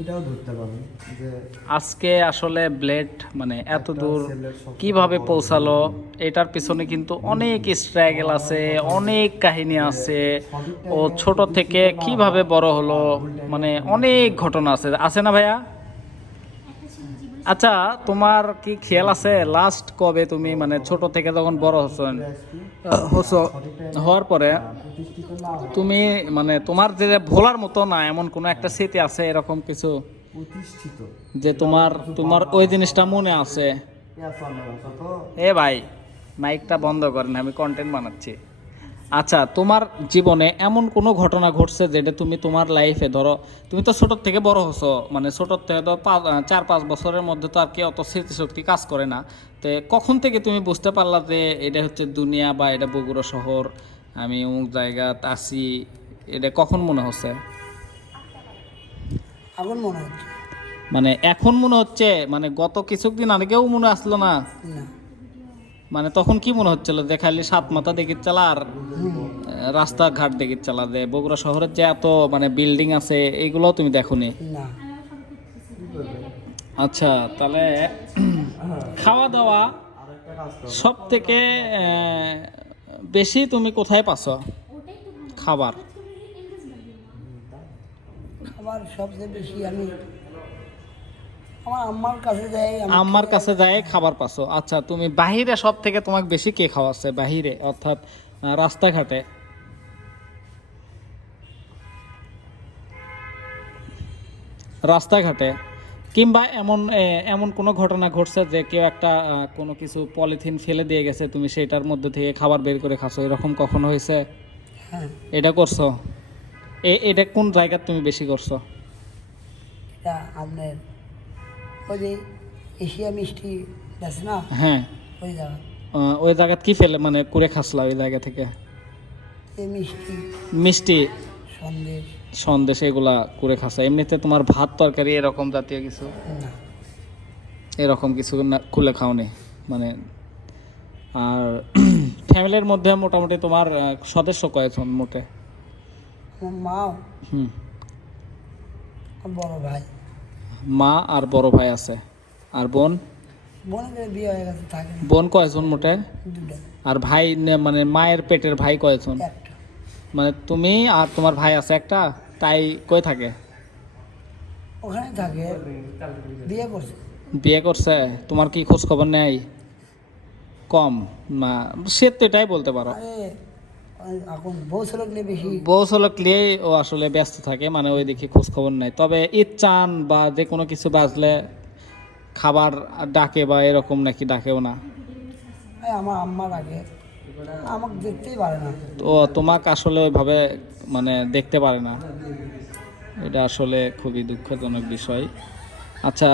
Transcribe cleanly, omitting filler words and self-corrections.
এটাও ধরতে পারেন যে আজকে আসলে ব্লেড মানে এত দূর কিভাবে পৌঁছালো, এটার পিছনে কিন্তু অনেক স্ট্রাগল আছে, অনেক কাহিনী আছে। ও ছোট থেকে কিভাবে বড় হলো, মানে অনেক ঘটনা আছে, আছে না ভাইয়া? আচ্ছা, তোমার কি খেয়াল আছে লাস্ট কবে তুমি মানে ছোট থেকে যখন বড় হচ্ছেন হচ্ছ, হওয়ার পরে প্রতিষ্ঠিত না হয়, তুমি মানে তোমার যে ভোলার মতো না এমন কোনো একটা স্মৃতি আছে এরকম কিছু, প্রতিষ্ঠিত যে তোমার তোমার ওই জিনিসটা মনে আছে? এ ভাই, মাইকটা বন্ধ করেন, আমি কন্টেন্ট বানাচ্ছি। আচ্ছা, তোমার জীবনে এমন কোনো ঘটনা ঘটছে যেটা তুমি তোমার লাইফে ধরো, তুমি তো ছোট থেকে বড় হছো, মানে ছোট থেকে তো 4-5 বছরের মধ্যে তো আর কি অত স্মৃতিশক্তি কাজ করে না। তো কখন থেকে তুমি বুঝতে পারলা যে এটা হচ্ছে দুনিয়া বা এটা বগুড়া শহর, আমি অমুক জায়গাতে আছি, এটা কখন মনে হচ্ছে? এখন মনে হচ্ছে মানে এখন মনে হচ্ছে, মানে গত কিছুদিন আগেও মনে আসলো না? না। মানে তখন কি মনে হচ্ছিল যে খালি সাত মাথা দেখি চালা আর রাস্তাঘাট দেখি চালা, যে বগুড়া শহরের যে এত মানে বিল্ডিং আছে এইগুলো তুমি দেখোনি? না, আচ্ছা, তাহলে খাওয়া দাওয়া সব থেকে বেশি তুমি কোথায় পাচ্ছ খাবার? খাবার সবচেয়ে বেশি আমি আমার আম্মার কাছে যাই। আমার কাছে যায় খাবার পাচ্ছ। আচ্ছা, তুমি বাহিরে সব থেকে তোমাকে বেশি কে খাওয়াচ্ছে বাহিরে, অর্থাৎ রাস্তাঘাটে? রাস্তাঘাটে কিংবা এমন এমন কোনো ঘটনা ঘটছে যে কেউ একটা কোনো কিছু পলিথিন ফেলে দিয়ে গেছে, তুমি সেটার মধ্যে থেকে খাবার বের করে খাচ্ছ, এরকম কখনো হয়েছে? হ্যাঁ, এটা করছো? এটা কোন জায়গা তুমি বেশি করছো? এটা আপনার ওই যে এশিয়া মিষ্টি আছে না, হ্যাঁ, ওই জায়গা ওই জায়গাত কি ফেলে মানে করে খাসলা ওই জায়গা থেকে? এই মিষ্টি মিষ্টি, সন্দেশ। সন্দেশ এগুলা করে খাসা? এমনিতে তোমার ভাত তরকারি এরকম জাতীয় কিছু, না, এরকম কিছু না খুলে খাওনি মানে? আর ফ্যামিলির মধ্যে মোটামুটি তোমার সদস্য কয়জন মোটে? আমার মাও হুম, আর বড় ভাই। মা আর বড় ভাই আছে, আর বোন? বোনের বিয়ে হয়ে গেছে, থাকে না। বোন কয়জন মোটে? দুটো, আর ভাই মানে মায়ের পেটের ভাই কয়জন? একটা মানে তুমি আর তোমার ভাই আছে একটা, তাই কই থাকে? ওখানে থাকে, বিয়ে করছে। বিয়ে করছে? তোমার কি খোঁজ খবর নেই? কম না, সে তো এটাই বলতে পারো। আরে এখন বউ ছেলে নিয়ে বেশি। বউ ষোলক নিয়েই ও আসলে ব্যস্ত থাকে, মানে ওই দিকে খোঁজ খবর নাই। তবে ঈদ চান বা যে কোনো কিছু বাজলে খাবার ডাকে বা এরকম নাকি ডাকেও না? আমার আম্মার আগে আমাকে দেখতেই পারে না। তো তোমাকে আসলে ওইভাবে মানে দেখতে পারে না, এটা আসলে খুবই দুঃখজনক বিষয়। আচ্ছা,